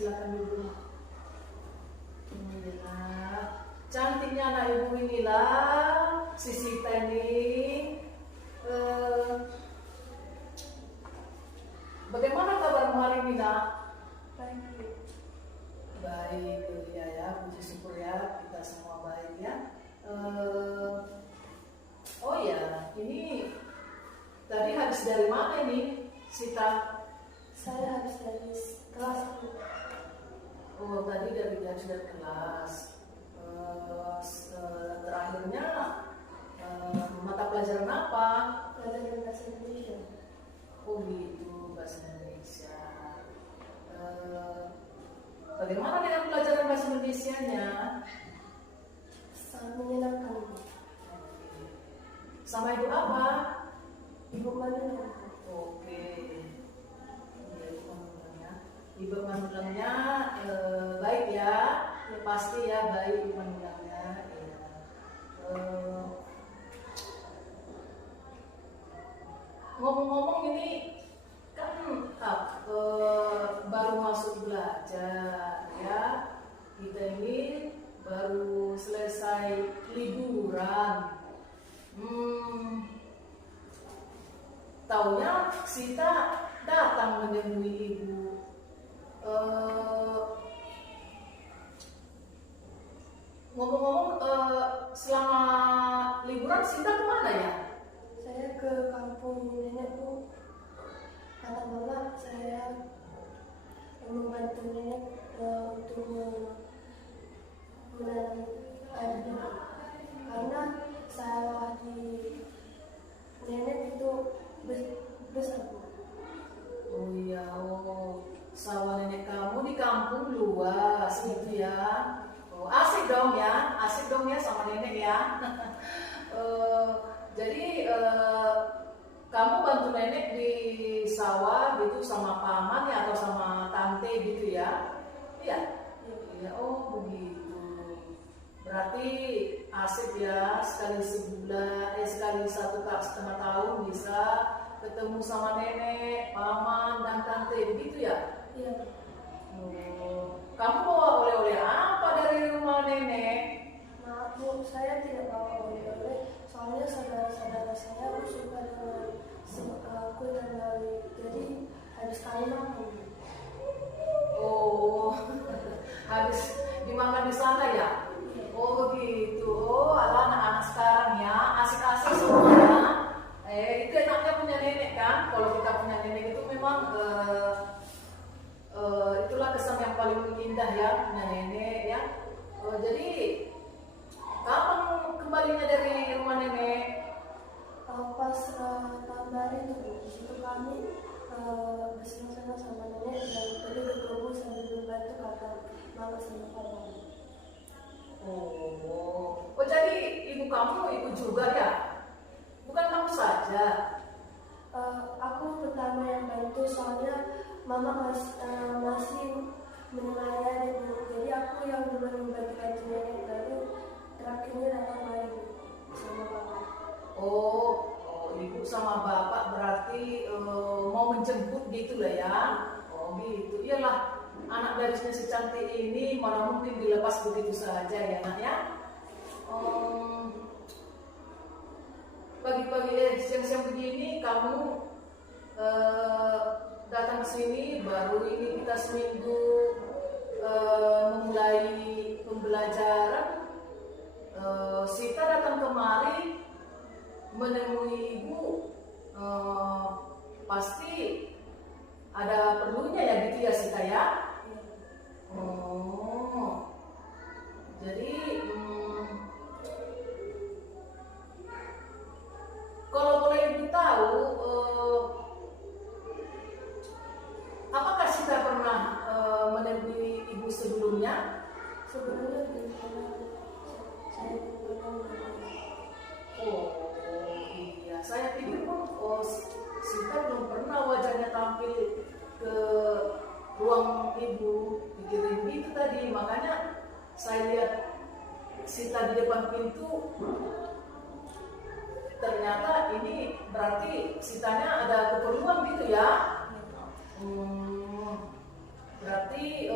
silakan duduk. Inilah cantiknya anak ibu inilah si Sita ini. Bagaimana kabarmu hari ini, Nak? Baik. Baik, ya, puji syukur ya, kita semua baik ya. Oh ya, ini tadi habis dari mana ini, Sita? Saya habis dari kelas. Oh, tadi dari kelas. Terakhirnya mata pelajaran apa? Pelajaran bahasa Indonesia. Oh gitu, bahasa Indonesia. Bagaimana dengan pelajaran bahasa Indonesianya? Sangat menyenangkan. Sama ibu apa? Ibu Manula. Oke. Ya, ibu Manulanya. Ibu Manulanya baik ya? Ya pasti ya baik ibu Manulanya. Ya. Ngomong-ngomong ini kan baru masuk belajar ya, kita ini baru selesai liburan. Taunya Sita datang menemui ibu. Ngomong-ngomong, selama liburan Sita kemana ya? Saya ke kampung nenekku. Kata mama saya membantu nenek untuk menanam air benih. Karena sawah di nenek itu besar. Oh iya, sawah nenek kamu di kampung luas gitu ya. Oh, asik dong ya sama nenek ya. Jadi kamu bantu nenek di sawah gitu sama paman ya atau sama tante gitu ya? Iya. Iya, oh begitu. Berarti asik ya, sekali sebulan, sekali 1,5 tahun bisa ketemu sama nenek, paman dan tante begitu ya? Iya. Kamu bawa oleh-oleh apa dari rumah nenek? Maaf Bu, saya tidak bawa oleh-oleh. Soalnya saudara-saudara saya suka dengan kue dan lalu, jadi harus kali makan. Oh, habis dimakan di sana ya? Oh begitu. Oh, ala anak-anak sekarang ya, asik-asik semuanya. Itu enaknya punya nenek kan? Kalau kita punya nenek itu memang itulah kesan yang paling indah ya, punya nenek ya. Jadi kapan kembalinya dari rumah nenek? Pas tahun baru itu Bu, di situ kami bersama-sama sama nenek dan pergi ke kebun sambil membantu kakak mama sama papa. Oh, jadi ibu kamu ikut juga ya? Bukan kamu saja? Aku pertama yang bantu soalnya mama masih menemani Bu, jadi aku yang duluan membantu nenek, lalu terakhirnya datang lagi sama papa. Oh, ibu sama bapak berarti mau menjemput gitu lah ya? Oh gitu, iyalah anak gadisnya secantik ini mana mungkin dilepas begitu saja ya nak ya? Pagi-pagi siang-siang begini kamu datang ke sini, baru ini kita seminggu memulai pembelajaran. Sita datang kemari menemui ibu, pasti ada perlunya ya gitu ya Sita ya? Oh, jadi kalau boleh ibu tahu, apakah Sita pernah menemui ibu sebelumnya? Sebelumnya belum pernah saya pernah. Oh iya, saya pikir pun Sita belum pernah wajahnya tampil ke ruang ibu, pikirin itu tadi, makanya saya lihat Sita di depan pintu, ternyata ini berarti Sitanya ada keperluan gitu ya. Berarti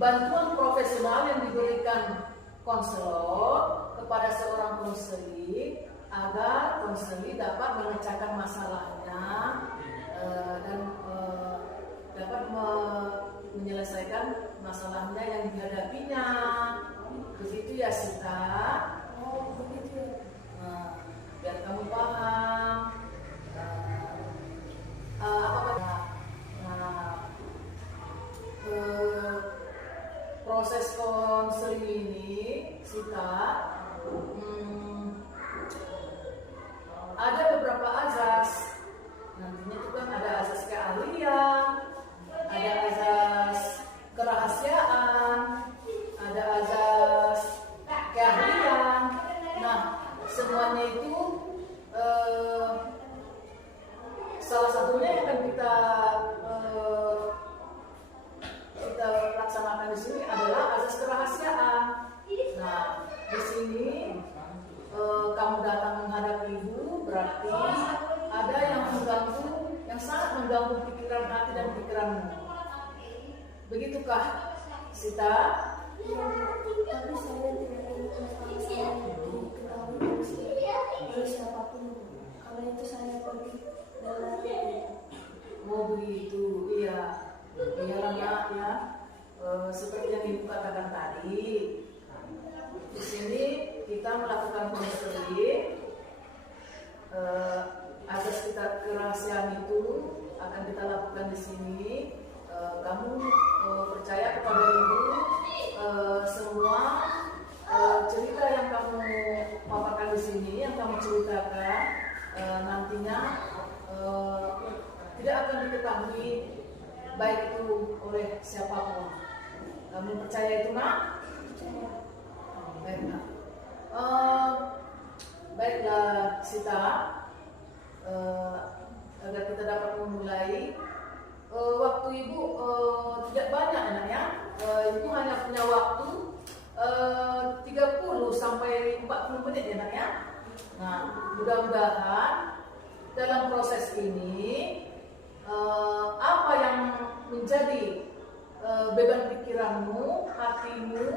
bantuan profesional yang diberikan konselor kepada seorang konseling agar konseling dapat memecahkan masalahnya dan dapat menyelesaikan masalahnya yang dihadapinya. Begitu ya Sita. Oh, begitu. Biar kamu paham proses konseling ini Sita, ada beberapa azas. Nantinya itu kan ada azas keahlian, ada azas kerahasiaan, ada azas keahlian. Nah, semuanya itu salah satunya yang akan kita laksanakan di sini adalah azas kerahasiaan. Nah, di sini kamu datang menghadap ibu, berarti ada yang mengganggu, yang sangat mengganggu pikiran hati dan pikiranmu. Begitukah, Sita? Tapi saya tidak ingin masalah saya diketahui oleh siapapun. Karena itu saya pergi dan lari. Oh begitu, iya. Iyalah nak ya. Seperti yang ibu katakan tadi, di sini kita melakukan konseling. Azas kita kerahasiaan itu akan kita lakukan di sini. Kamu percaya kepada ibu, semua cerita yang kamu paparkan di sini, yang kamu ceritakan nantinya tidak akan diketahui baik itu oleh siapapun. Kamu percaya itu nak? Baik nak. Baiklah Sita, agar kita dapat memulai. Waktu ibu tidak banyak anaknya. Ibu hanya punya waktu 30 sampai 40 menit ya nak ya. Nah, mudah-mudahan dalam proses ini apa yang menjadi beban pikiranmu, hatimu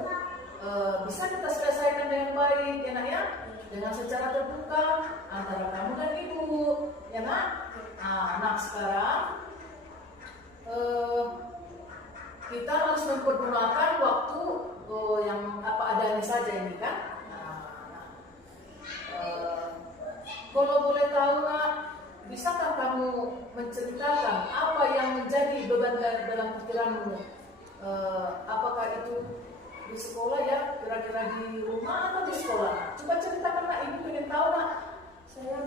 bisa kita selesaikan dengan baik ya nak ya, dengan secara terbuka antara kamu dan ibu ya nak. Nah sekarang kita harus mempergunakan waktu yang apa adanya saja ini kan. Kalau boleh tahu nak, bisakah kamu menceritakan apa yang menjadi beban dalam pikiranmu? Apakah itu di sekolah ya, kira-kira di rumah atau di sekolah? Coba ceritakan nak, ibu ingin tahu nak. Saya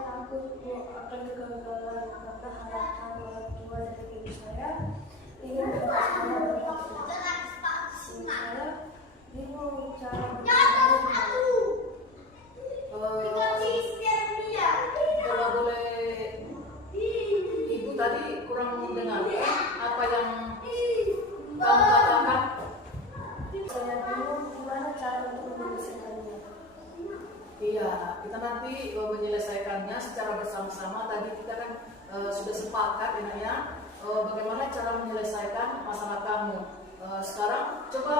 takut akan kegagalan karena harapan orang tua dari ibu saya ingin berhasil. Saya bingung cara kalau boleh ibu tadi kurang mendengar apa yang kamu katakan. Saya bingung gimana cara untuk menyelesaikannya. Iya, kita nanti menyelesaikannya secara bersama-sama. Tadi kita kan sudah sepakat ya, bagaimana cara menyelesaikan masalah kamu. Sekarang coba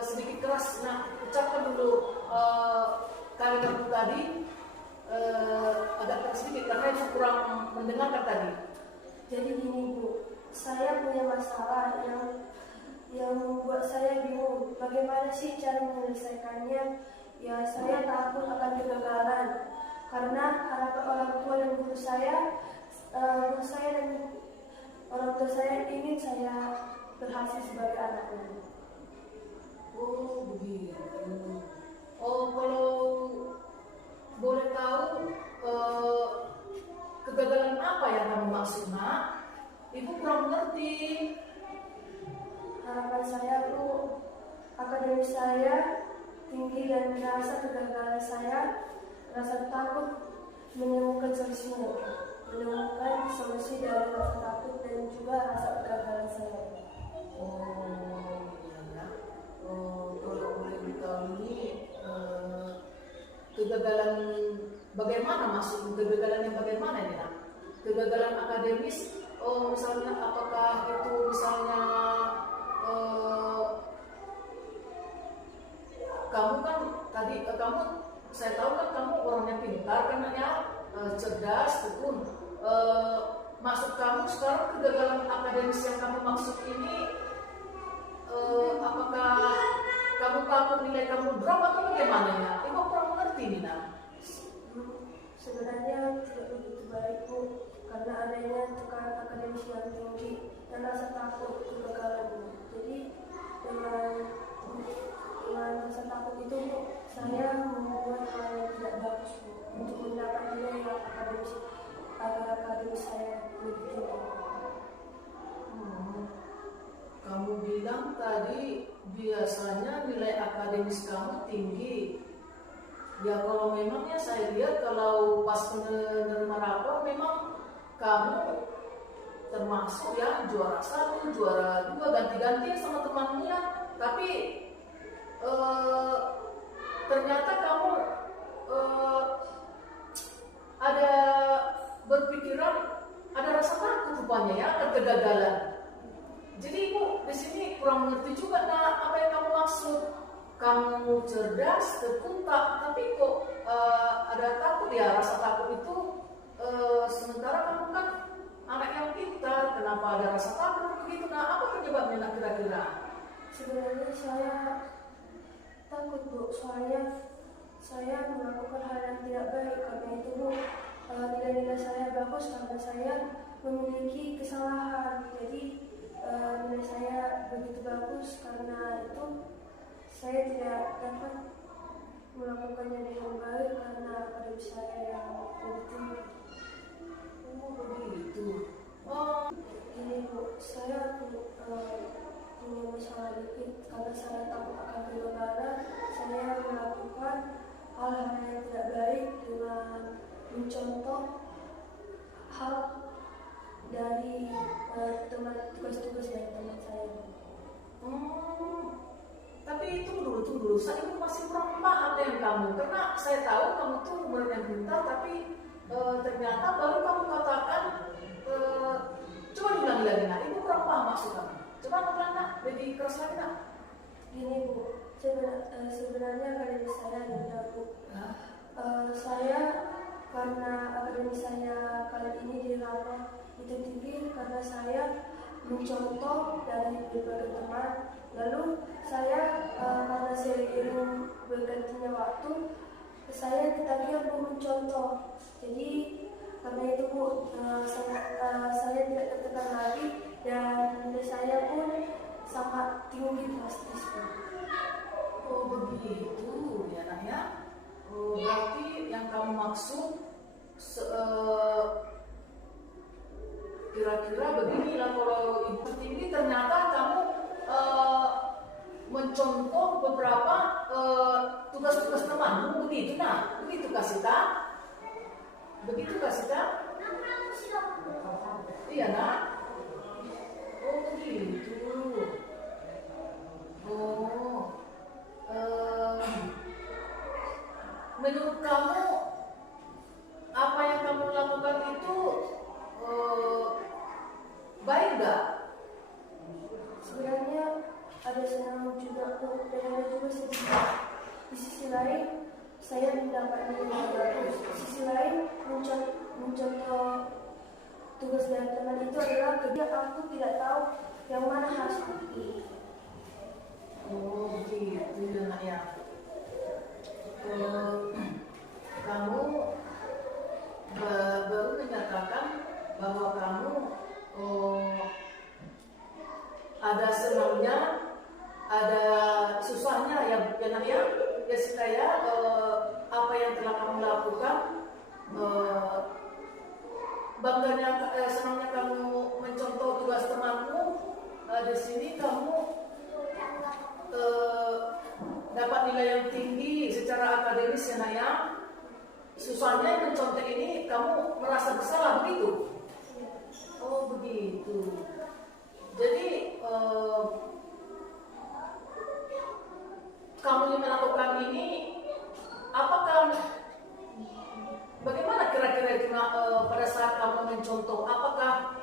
sedikit keras, nah ucapkan dulu kalimat tadi agak keras sedikit karena itu kurang mendengarkan tadi. Jadi gini Bu, saya punya masalah yang membuat saya bingung. Bagaimana sih cara menyelesaikannya? Ya saya takut akan kegagalan karena harapan orang tua dan guru saya dan orang tua saya ingin saya berhasil sebagai anaknya. Oh begitu. Oh kalau boleh tahu kegagalan apa yang kamu maksud nak? Ibu kurang mengerti. Harapan saya Bu, akademi saya tinggi dan rasa kegagalan saya, rasa takut menemukan solusi dari rasa takut dan juga rasa kegagalan saya. Oh iya. Kalau boleh ditahu ini kegagalan bagaimana, maksud kegagalan yang bagaimana ini nak? Kegagalan akademis? Oh misalnya apakah itu misalnya kamu kan tadi saya tahu kan kamu orangnya pintar karena ya cerdas, tekun. Maksud kamu sekarang kegagalan akademis yang kamu maksud ini apakah kamu takut nilai kamu drop atau bagaimana ya? Ibu kurang mengerti nih nak. Sebenarnya tidak begitu baik Bu, karena adanya tekanan akademis yang tinggi dan rasa takut kegagalan Bu. Jadi dengan rasa takut itu Bu, saya membuat hal yang tidak bagus Bu, untuk mendapat nilai yang akademis agar akademis saya lebih tinggi. Kamu bilang tadi biasanya nilai akademis kamu tinggi. Ya kalau memangnya saya lihat kalau pas menerima rapor memang kamu termasuk ya juara 1, juara 2, ganti-ganti sama temannya. Tapi ternyata kamu ada berpikiran, ada rasa takut rupanya ya akan kegagalan. Jadi Ibu di sini kurang mengerti juga nah, apa yang kamu maksud. Kamu cerdas, tekun tapi kok ada takut ya, rasa takut itu sementara kamu kan anak yang pintar, kenapa ada rasa takut begitu? Nah, apa penyebabnya nak kira-kira? Sebenarnya saya takut Bu, soalnya saya melakukan hal yang tidak baik. Karena itu Bu, nilai-nilai saya bagus karena saya memiliki kesalahan. Jadi nilai saya begitu bagus karena itu saya tidak dapat melakukannya dengan baik karena akademis saya yang lebih tinggi. Oh begitu. Ini Bu, saya punya masalah dikit karena saya takut akan kegagalan. Saya melakukan hal-hal yang tidak baik dengan mencontoh hal dari tugas-tugas dari teman saya. Tapi tunggu dulu, saya itu masih kurang paham dengan kamu karena saya tahu kamu tuh murid yang pintar, tapi ternyata baru kamu katakan coba diulangi lagi nak, ibu kurang paham maksud kamu. Coba ulang nak, lebih keras lagi nak. Gini Bu, sebenarnya akademis saya rendah Bu. Saya karena akademis saya kali ini dirapor itu tinggi karena saya mencontoh dari berbagai teman. Lalu saya karena seiring bergantinya waktu saya ketagihan Bu mencontoh. Jadi karena itu Bu, saya tidak tertekan lagi dan nilai saya pun sangat tinggi drastis Bu. Oh begitu ya nak ya. Oh, berarti yang kamu maksud kira-kira beginilah, kalau ibu tinggi ternyata kamu mencontoh beberapa tugas-tugas temanmu begitu nah, begitu Kasita? Begitu Kasita? Iya nak? Oh begitu. Oh, menurut kamu apa yang kamu lakukan itu baik nggak? Sebenarnya ada senang juga Bu, dan ada juga sedih. Di sisi lain saya mendapat nilai yang bagus. Di sisi lain mencontoh tugas dari teman itu adalah kerja aku tidak tahu yang mana harus aku pilih. Oh begitu ya nak ya. Kamu baru menyatakan bahwa kamu ada senangnya, ada susahnya ya nak ya. Ya supaya apa yang telah kamu lakukan, bangganya senangnya kamu mencontoh tugas temanmu. Di sini kamu dapat nilai yang tinggi secara akademis ya nak ya. Susahnya mencontoh ini kamu merasa bersalah begitu? Oh begitu. Jadi kamu yang melakukan ini, apakah bagaimana kira-kira itu pada saat kamu mencontoh? Apakah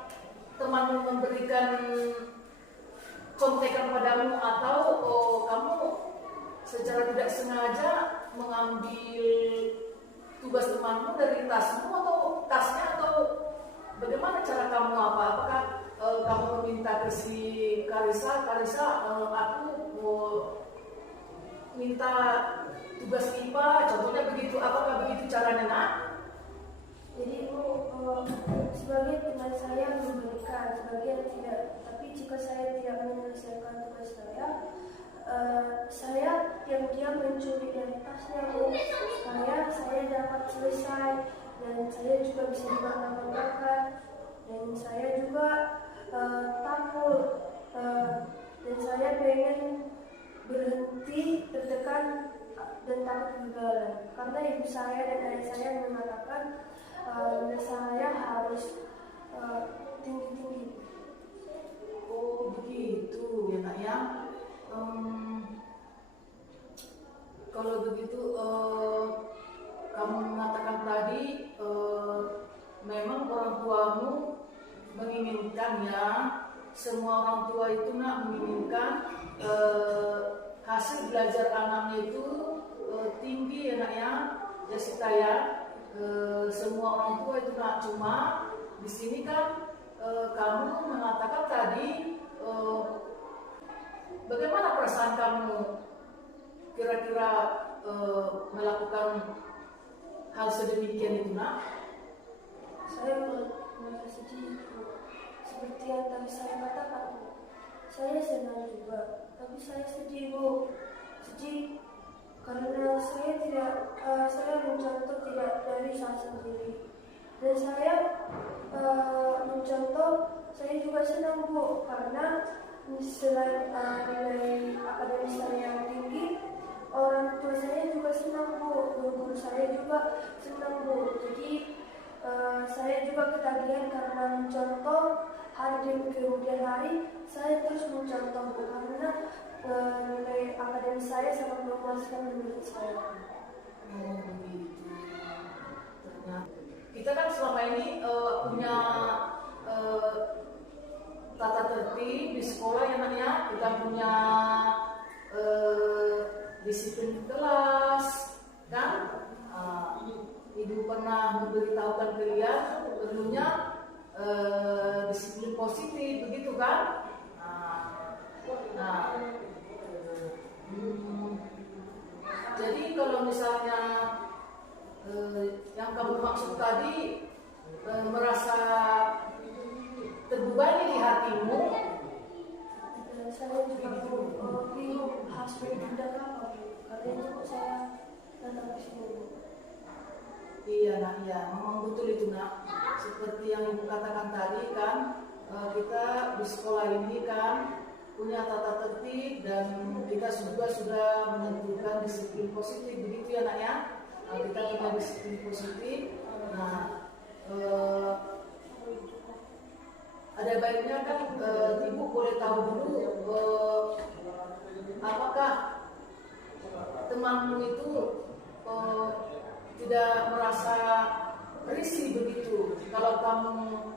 temanmu memberikan contekan padamu atau kamu secara tidak sengaja mengambil tugas temanmu dari tasmu atau tasnya, atau bagaimana cara kamu apa? Apakah kamu meminta ke si Karissa, aku minta tugas IPA, contohnya begitu, apakah begitu caranya nak? Jadi sebagai teman saya memberikan, sebagian tidak. Tapi jika saya tidak menyelesaikan tugas saya diam-diam mencuri dari tasnya supaya saya dapat selesai, dan saya juga bisa dibangga-banggakan, dan saya juga takut, dan saya pengen berhenti tertekan dan takut kegagalan, karena ibu saya dan ayah saya mengatakan saya harus tinggi-tinggi. Oh begitu ya nak ya. Kalau begitu kamu mengatakan tadi memang orang tuamu menginginkan ya, semua orang tua itu nak menginginkan hasil belajar anaknya itu tinggi ya nak ya, Jessica ya. Semua orang tua itu nak, cuma di sini kan kamu mengatakan tadi bagaimana perasaan kamu kira-kira melakukan hal sedemikian itu nak? Saya merasa sedih, seperti yang tadi saya katakan. Saya senang juga, tapi saya sedih sedih karena saya mencontoh tidak dari saya sendiri, dan saya mencontoh. Saya juga senang karena selain nilai akademis saya yang tinggi, orang tua saya juga senang guru saya juga senang Jadi saya juga ketagihan karena mencontoh. Hari demi kemudian hari saya terus mencontoh karena nilai akademis saya sangat memuaskan menurut saya. Oh begitu. Ternyata kita kan selama ini punya tata tertib di sekolah ya nak ya. Kita punya disiplin kelas kan. Ibu pernah memberitahukan kalian perlunya disiplin positif, begitu kan? Jadi kalau misalnya yang kamu maksud tadi merasa terbebani di hatimu, saya juga bingung harus bertindak apa, karena itu saya datang ke sini. Iya nak, ya memang betul itu nak. Seperti yang ibu katakan tadi kan, kita di sekolah ini kan punya tata tertib dan kita juga sudah menentukan disiplin positif, begitu ya nak ya. Kita punya disiplin positif. Nah, ada baiknya kan ibu boleh tahu dulu apakah temanmu itu tidak merasa risih begitu kalau kamu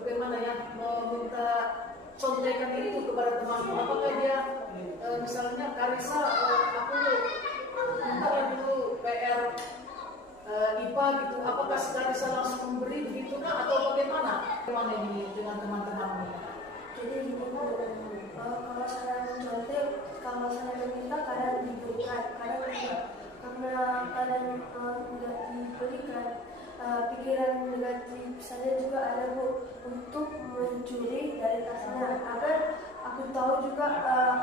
bagaimana ya meminta contekan itu kepada temanmu? Apakah dia misalnya Karissa, aku minta ya dulu PR IPA gitu, apakah si Karissa langsung memberi begitu kan, atau bagaimana? Bagaimana ini dengan teman-temanmu? Jadi kalau saya mencontek, kalau saya meminta kadang diberikan, kadang tidak. Karena kadang tidak diberikan, pikiran negatif saya juga ada untuk mencuri dari tasnya agar aku tahu juga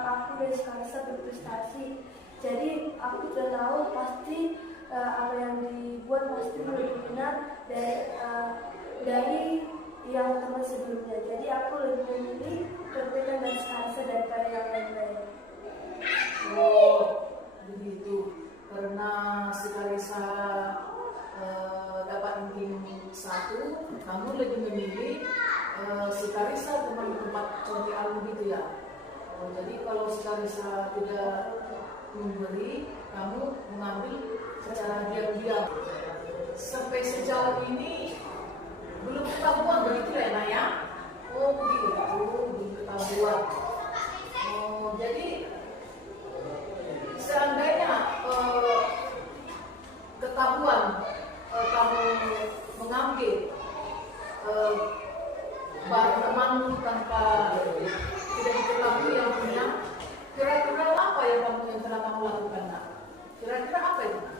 aku dari Karissa berprestasi. Jadi aku sudah tahu pasti apa yang dibuat pasti lebih benar dari yang teman sebelumnya. Jadi aku lebih memilih contekan dari Karissa daripada yang lain-lain. Oh begitu. Karena si Karissa dapat ranking 1, kamu lebih memilih si Karissa teman tempat contekan gitu ya. Jadi kalau si Karissa tidak memberi, kamu mengambil secara diam-diam. Sampai sejauh ini belum ketahuan begitu ya nak ya? Oh begitu, belum ketahuan. Oh jadi kamu tanpa tidak diperlaku yang punya, kira-kira apa yang telah kamu lakukan, nak? Kira-kira apa itu, nak?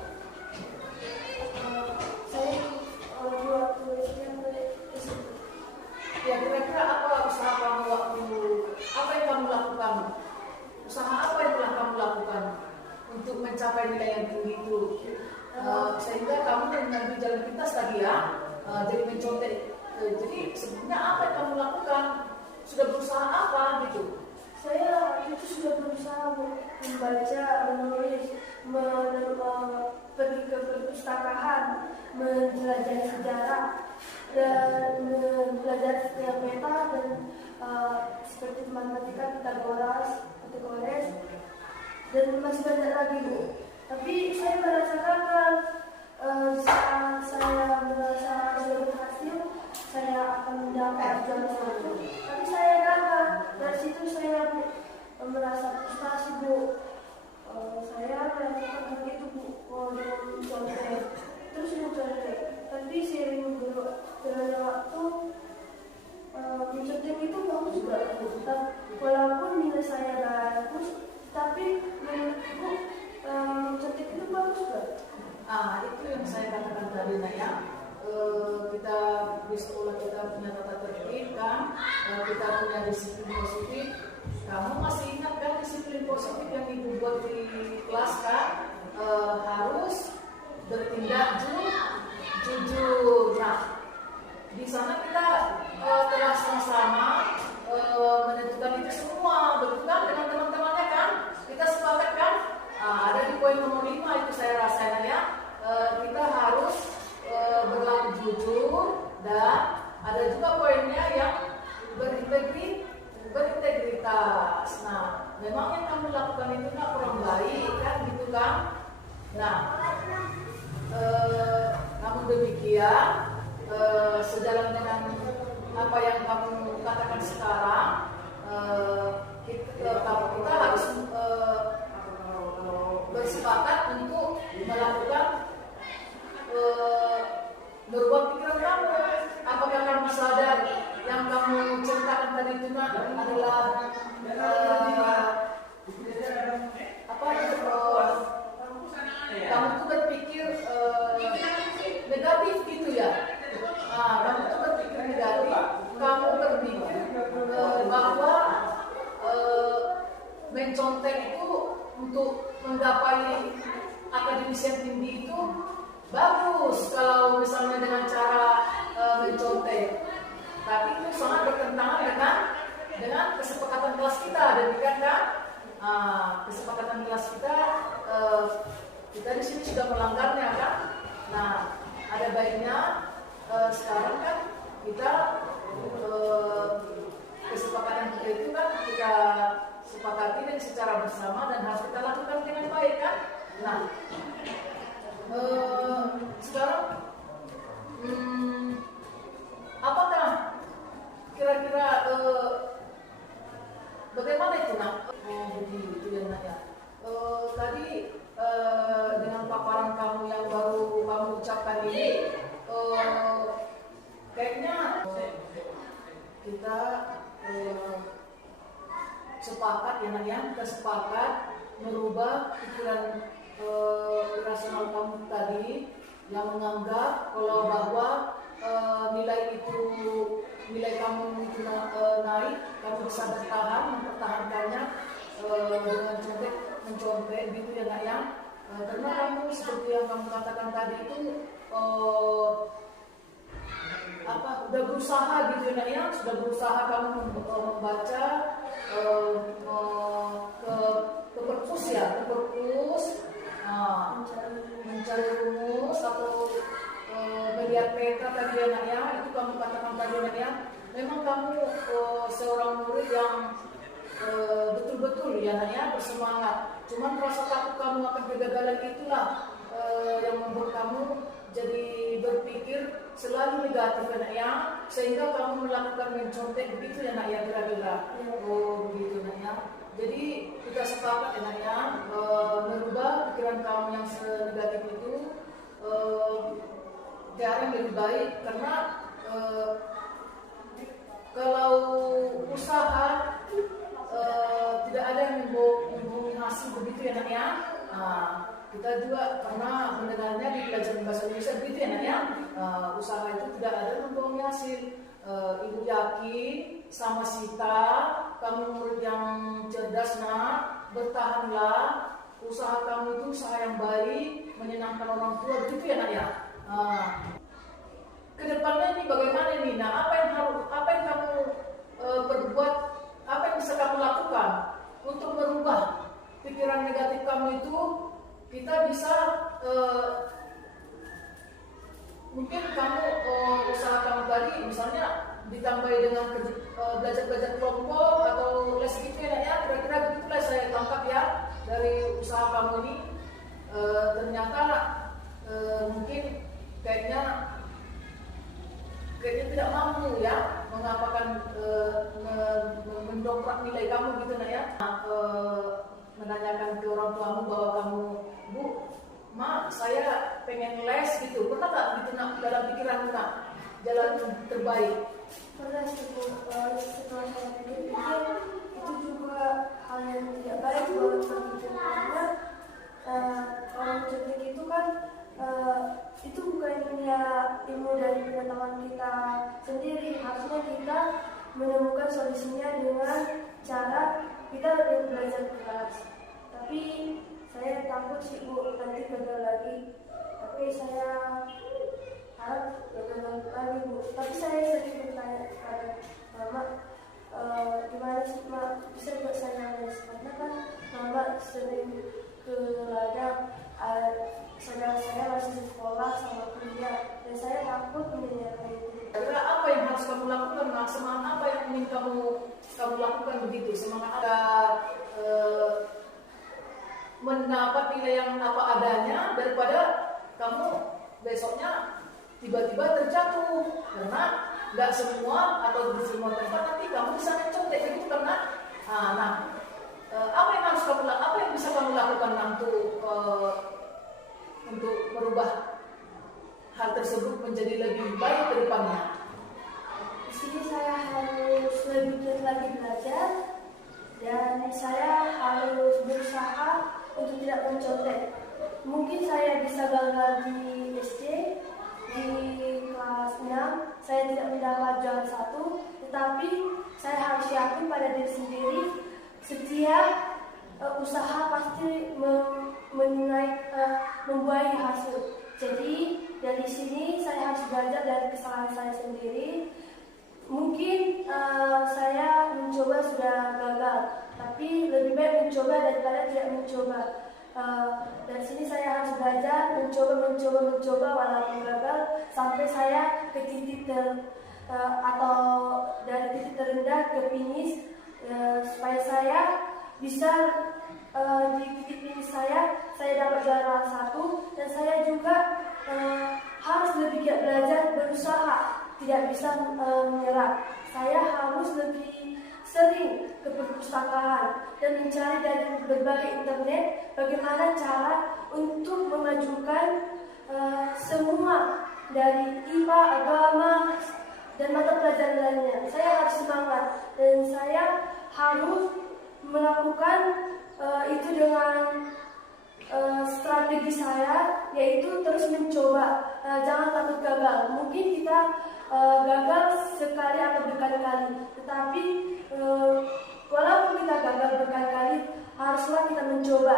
Saya waktu SMP. Ya, kira-kira apa usaha kamu apa yang kamu lakukan? Usaha apa yang telah kamu lakukan untuk mencapai nilai yang tinggi itu? Sehingga kamu mengambil jalan pintas tadi ya, jadi mencontek. Jadi sebenarnya apa yang kamu lakukan? Sudah berusaha apa gitu? Saya itu sudah berusaha membaca, menulis, pergi ke perpustakaan, mempelajari sejarah, dan belajar setiap peta dan seperti matematika, Pythagoras, dan masih banyak lagi, Bu. Tapi saya merasakan saat saya merasa sudah berhasil, saya akan mendapat juara satu. Tapi saya gagal. Dari situ saya merasa frustasi, Bu. Saya merasakan begitu, Bu, dengan contoh. Terus mencontek. Tapi seiring berjalannya waktu, mencontek itu bagus juga, Bu. Walaupun nilai saya bagus, tapi menurutku mencontek itu bagus juga. Itu yang saya katakan tadi, nak ya. Kita di sekolah kita punya tata tertib kan, kita punya disiplin positif. Kamu masih ingat kan disiplin positif yang ibu buat di kelas kan? Harus bertindak jujur. Nah, di sana kita telah sama-sama menentukan itu semua, betul kan, dengan teman-temannya kan? Kita sepakat kan? Ada di poin nomor 5 itu saya rasain ya. Kita harus berlaku jujur, dan ada juga poinnya yang berintegritas. Nah, memang yang kamu lakukan itu nggak kurang baik kan, gitu kan? Nah, namun demikian, sejalan dengan apa yang kamu katakan sekarang, kita harus bersepakat untuk melakukan merubah pikiran kamu. Apakah kamu sadar yang kamu ceritakan tadi itu adalah kamu tuh berpikir negatif gitu ya? Kamu tuh berpikir negatif, kamu berpikir bahwa mencontek itu untuk menggapai akademis yang tinggi itu bagus kalau misalnya dengan cara mencontek, tapi itu sangat bertentangan dengan kesepakatan kelas kita, demikian kan? Kesepakatan kelas kita, kita di sini sudah melanggarnya kan? Nah, ada baiknya sekarang kan kita kesepakatan kita itu kan kita sepakati dan secara bersama, dan harus kita lakukan dengan baik kan? Nah, sekarang apakah kira-kira bagaimana itu, nak? Begitu ya, nak ya. Tadi dengan paparan kamu yang baru kamu ucapkan ini, kayaknya kita sepakat ya, nak ya. Kita sepakat merubah pikiran rasional kamu tadi yang menganggap kalau bahwa nilai kamu itu naik, kamu bisa bertahan, mempertahankannya dengan mencontek gitu ya, nak ya. Karena kamu seperti yang kamu katakan tadi itu udah berusaha gitu ya, nak ya. Sudah berusaha kamu membaca ke perpus ya, mencari rumus atau melihat peta tadi ya, nak ya. Itu kamu katakan tadi, nak ya. Memang kamu seorang murid yang betul-betul ya, nak ya, bersemangat. Cuman rasa takut kamu akan kegagalan itulah yang membuat kamu jadi berpikir selalu negatif ya, nak ya, sehingga kamu melakukan mencontek begitu ya, nak ya, kira-kira. Begitu, nak ya. Jadi kita sepakat ya, nak ya, merubah pikiran kamu yang negatif itu ke arah yang lebih baik, karena kalau usaha tidak ada yang membohongi hasil begitu ya nak ya. Nah, kita juga pernah mendengarnya di pelajaran bahasa Indonesia begitu ya nak ya. Usaha itu tidak ada membohongi hasil. Ibu yakin sama Sita, kamu murid yang cerdas nak, bertahanlah. Usaha kamu itu usaha yang baik, menyenangkan orang tua begitu ya nak ya. Kedepannya ini bagaimana ini? Nah, apa yang kamu perbuat, apa yang bisa kamu lakukan untuk merubah pikiran negatif kamu itu? Kita bisa mungkin kamu usaha kamu tadi misalnya ditambahi dengan belajar kelompok atau les gitu ya, kira-kira begitulah saya tangkap ya dari usaha kamu ini. Ternyata mungkin kayaknya tidak mampu ya mengapakan mendongkrak nilai kamu gitu nak ya. Menanyakan ke orang tuamu bahwa kamu, Bu, Ma, saya pengen les gitu. Pernah tak gitu nak dalam pikiran nak jalan terbaik? Pernah, setelah saya pikir-pikir itu juga hal yang tidak baik buat kita, karena orang cerdik itu kan itu bukannya ilmu dari pengetahuan kita sendiri. Harusnya kita menemukan solusinya dengan cara kita belajar keras. Tapi saya takut sih Bu, nanti gagal lagi. Tapi saya harap gagal lagi Bu. Tapi saya sering bertanya kepada Mama, gimana sih Ma bisa buat saya les? Karena kan Mama sering ke ladang, saudara saya masih sekolah sama kuliah, dan saya takut mendengarkan itu. Kira apa yang harus kamu lakukan? Nah, semangat apa yang ingin kamu lakukan begitu? Semangat ada mendapat nilai yang apa adanya daripada kamu besoknya tiba-tiba terjatuh, karena nggak semua atau di semua tempat nanti kamu bisa mencontek begitu karena apa yang harus kamu apa yang bisa kamu lakukan untuk merubah hal tersebut menjadi lebih baik ke depannya? Di sini saya harus lebih giat lagi belajar, dan saya harus berusaha untuk tidak mencontek. Mungkin saya bisa gagal di SD, di kelas 6 saya tidak mendapat juara 1, tetapi saya harus yakin pada diri sendiri, setiap usaha pasti membuahkan hasil. Jadi dari sini saya harus belajar dari kesalahan saya sendiri. Mungkin saya mencoba sudah gagal, tapi lebih baik mencoba daripada tidak mencoba. Dari sini saya harus belajar, mencoba walaupun gagal, sampai saya ke titik atau dari titik terendah ke finish, supaya saya bisa di titik finish saya dapat juara 1, dan saya juga harus lebih giat belajar, berusaha, tidak bisa menyerah. Saya harus lebih sering ke perpustakaan dan mencari dari berbagai internet bagaimana cara untuk memajukan semua dari IPA, agama, dan mata pelajaran lainnya. Saya harus semangat dan saya harus melakukan itu dengan strategi saya, yaitu terus mencoba, jangan takut gagal. Mungkin kita gagal sekali atau berkali-kali, tetapi walaupun kita gagal berkali-kali, haruslah kita mencoba,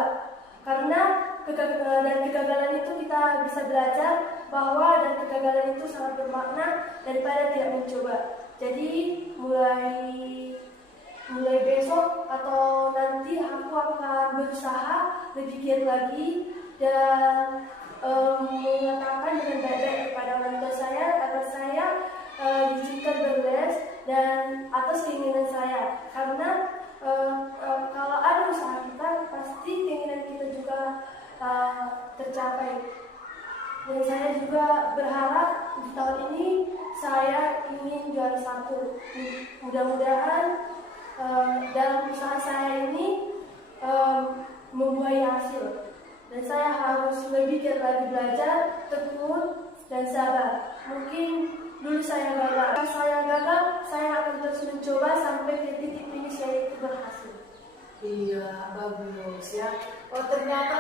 karena dari kegagalan itu kita bisa belajar bahwa dan kegagalan itu sangat bermakna daripada tidak mencoba. Jadi mulai besok atau nanti aku akan berusaha lebih giat lagi dan mengatakan dengan baik-baik kepada orang tua saya agar saya diizinkan berles dan atas keinginan saya, karena kalau ada usaha kita pasti keinginan kita juga tercapai. Dan saya juga berharap di tahun ini saya ingin juara 1. Mudah-mudahan dalam usaha saya ini membuahkan hasil, dan saya harus lebih giat lagi belajar, tekun, dan sabar. Mungkin dulu saya gagal. Kalau saya gagal, saya akan terus mencoba sampai ke titik finish saya itu berhasil. Iya, bagus ya. Ternyata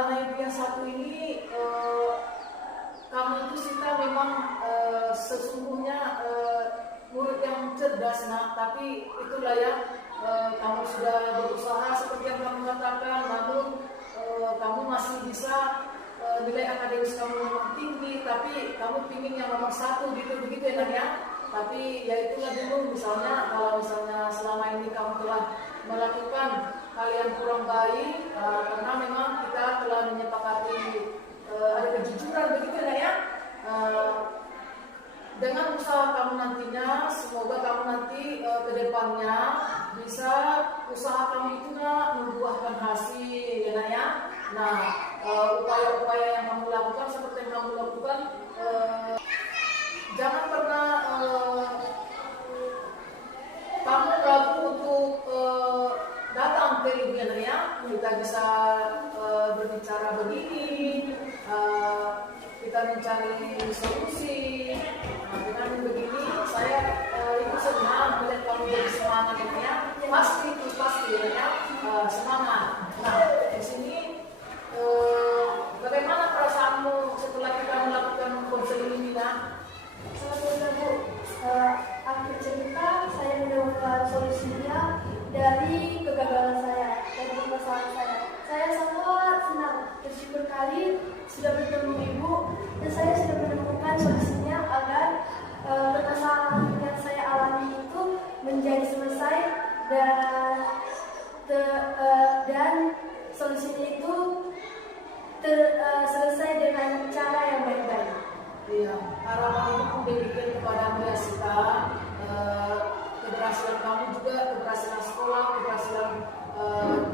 anak ibu yang satu ini, kamu itu Sita memang sesungguhnya murid yang cerdas, nak. Tapi itulah ya, kamu sudah berusaha seperti yang kamu katakan, namun kamu masih bisa nilai akademis kamu memang tinggi, tapi kamu pingin yang nomor satu gitu begitu ya, Nak, ya. Tapi ya itulah dulu, misalnya kalau misalnya selama ini kamu telah melakukan hal yang kurang baik, karena memang kita telah menyepakati ada kejujuran begitu ya. Dengan usaha kamu nantinya, semoga kamu nanti ke depannya bisa usaha kamu itu membuahkan hasil ya, Nak, ya. Nah, upaya-upaya yang kamu lakukan seperti yang kamu lakukan, jangan pernah kamu ragu untuk datang ke ibu ya. Kita bisa berbicara begini, kita mencari solusi. Dengan begini saya ibu senang melihat kamu jadi semangat ya. Pasti ya, semangat. Nah, di sini bagaimana perasaanmu setelah kita melakukan konseling ini, Nak? Selamat Bu. Akhir cerita saya menemukan solusinya dari kegagalan saya, dari permasalahan saya. Saya sangat senang, bersyukur kali sudah bertemu Ibu dan saya sudah menemukan solusinya agar permasalahan yang saya alami itu menjadi selesai dan solusinya itu selesai dengan cara yang baik-baik. Iya, harapan ibu pun diberikan kepada Mbak Sita, keberhasilan kamu juga, keberhasilan sekolah, keberhasilan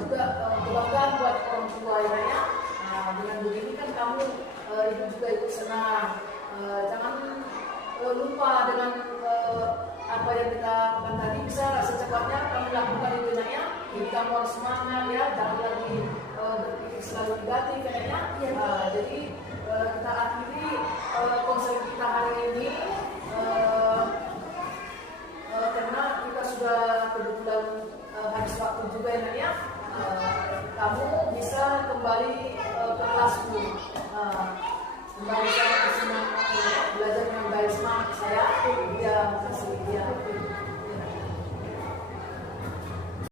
juga kebanggaan buat orang tua ya. Nah, dengan begini kan kamu ibu juga ikut senang. Jangan lupa dengan apa yang kita lakukan tadi, bisa secepatnya kamu lakukan itu ya. Jadi kamu harus semangat ya, jangan lagi berpikir selalu negatif ya. Jadi kita akhiri konser kita hari ini karena kita sudah kebetulan habis waktu juga ya. Kamu bisa kembali ke kelasmu, kembali sama ke semangat belajar dengan baik, semangat saya ya, kasih dia.